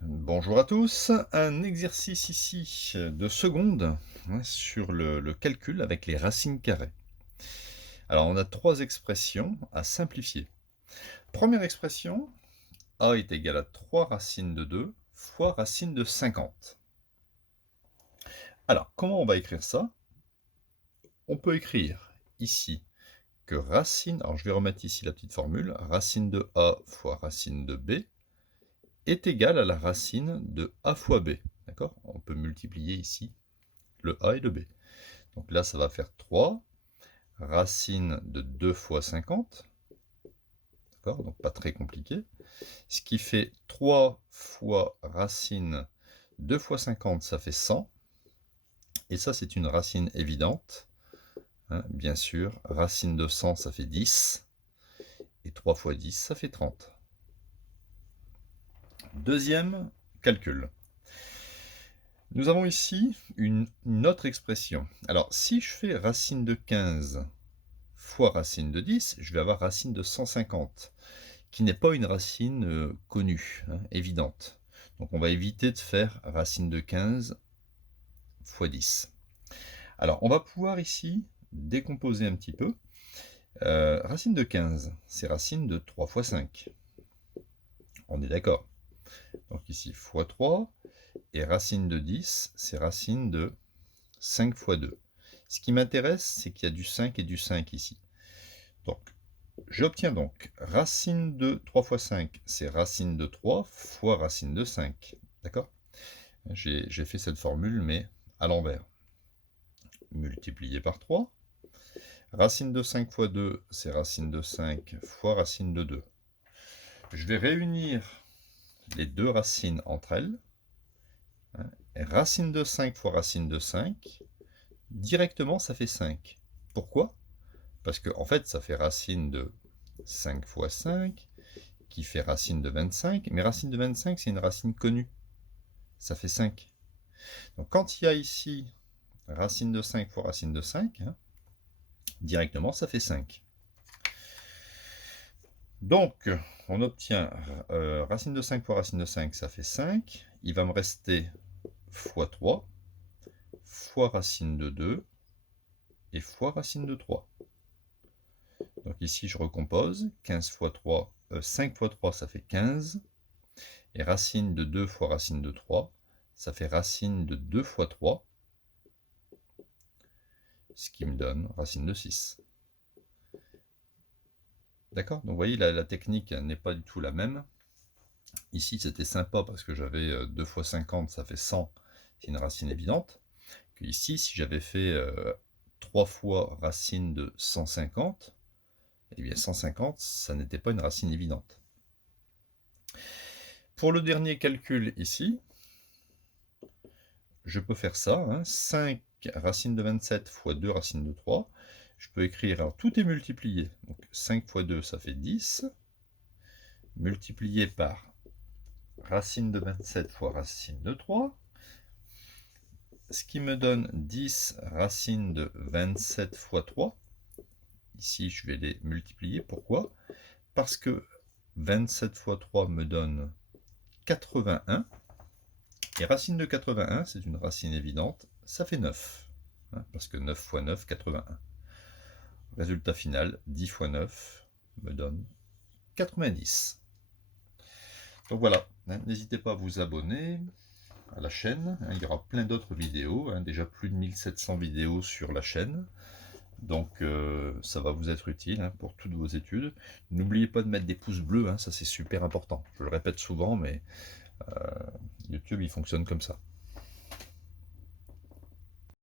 Bonjour à tous, un exercice ici de seconde sur le calcul avec les racines carrées. Alors on a trois expressions à simplifier. Première expression, a est égal à 3 racines de 2 fois racine de 50. Alors comment on va écrire ça? On peut écrire ici que racine, alors je vais remettre ici la petite formule, racine de a fois racine de b est égale à la racine de a fois b. D'accord? On peut multiplier ici le a et le b. Donc là, ça va faire 3 racine de 2 fois 50. D'accord? Donc pas très compliqué. Ce qui fait 3 fois racine 2 fois 50, ça fait 100. Et ça, c'est une racine évidente. Hein, bien sûr, racine de 100, ça fait 10. Et 3 fois 10, ça fait 30. Deuxième calcul. Nous avons ici une autre expression. Alors, si je fais racine de 15 fois racine de 10, je vais avoir racine de 150, qui n'est pas une racine connue, hein, évidente. Donc on va éviter de faire racine de 15 fois 10. Alors on va pouvoir ici décomposer un petit peu. Racine de 15, c'est racine de 3 fois 5. On est d'accord. Donc ici fois 3. Et racine de 10, c'est racine de 5 fois 2. Ce qui m'intéresse, c'est qu'il y a du 5 et du 5 ici. Donc, j'obtiens donc racine de 3 fois 5, c'est racine de 3 fois racine de 5. D'accord? J'ai fait cette formule, mais à l'envers. Multiplié par 3. Racine de 5 fois 2, c'est racine de 5 fois racine de 2. Je vais réunir les deux racines entre elles. Et racine de 5 fois racine de 5, directement, ça fait 5. Pourquoi? Parce que, en fait, ça fait racine de 5 fois 5, qui fait racine de 25. Mais racine de 25, c'est une racine connue. Ça fait 5. Donc, quand il y a ici racine de 5 fois racine de 5, directement, ça fait 5. Donc, on obtient racine de 5 fois racine de 5, ça fait 5. Il va me rester fois 3, fois racine de 2, et fois racine de 3. Donc ici, je recompose. 15 fois 3, 5 fois 3, ça fait 15. Et racine de 2 fois racine de 3, ça fait racine de 2 fois 3, ce qui me donne racine de 6. D'accord? Donc vous voyez, la technique n'est pas du tout la même. Ici, c'était sympa parce que j'avais 2 fois 50, ça fait 100, c'est une racine évidente. Ici, si j'avais fait 3 fois racine de 150, eh bien 150, ça n'était pas une racine évidente. Pour le dernier calcul ici, je peux faire ça, 5 racine de 27 fois 2 racine de 3. Je peux écrire, alors tout est multiplié, donc 5 fois 2, ça fait 10, multiplié par racine de 27 fois racine de 3, ce qui me donne 10 racine de 27 fois 3. Ici, je vais les multiplier. Pourquoi? Parce que 27 fois 3 me donne 81. Et racine de 81, c'est une racine évidente, ça fait 9. Parce que 9 fois 9, 81. Résultat final, 10 fois 9 me donne 90. Donc voilà, n'hésitez pas à vous abonner à la chaîne. Il y aura plein d'autres vidéos, déjà plus de 1700 vidéos sur la chaîne. Donc ça va vous être utile pour toutes vos études. N'oubliez pas de mettre des pouces bleus, ça c'est super important. Je le répète souvent, mais YouTube il fonctionne comme ça.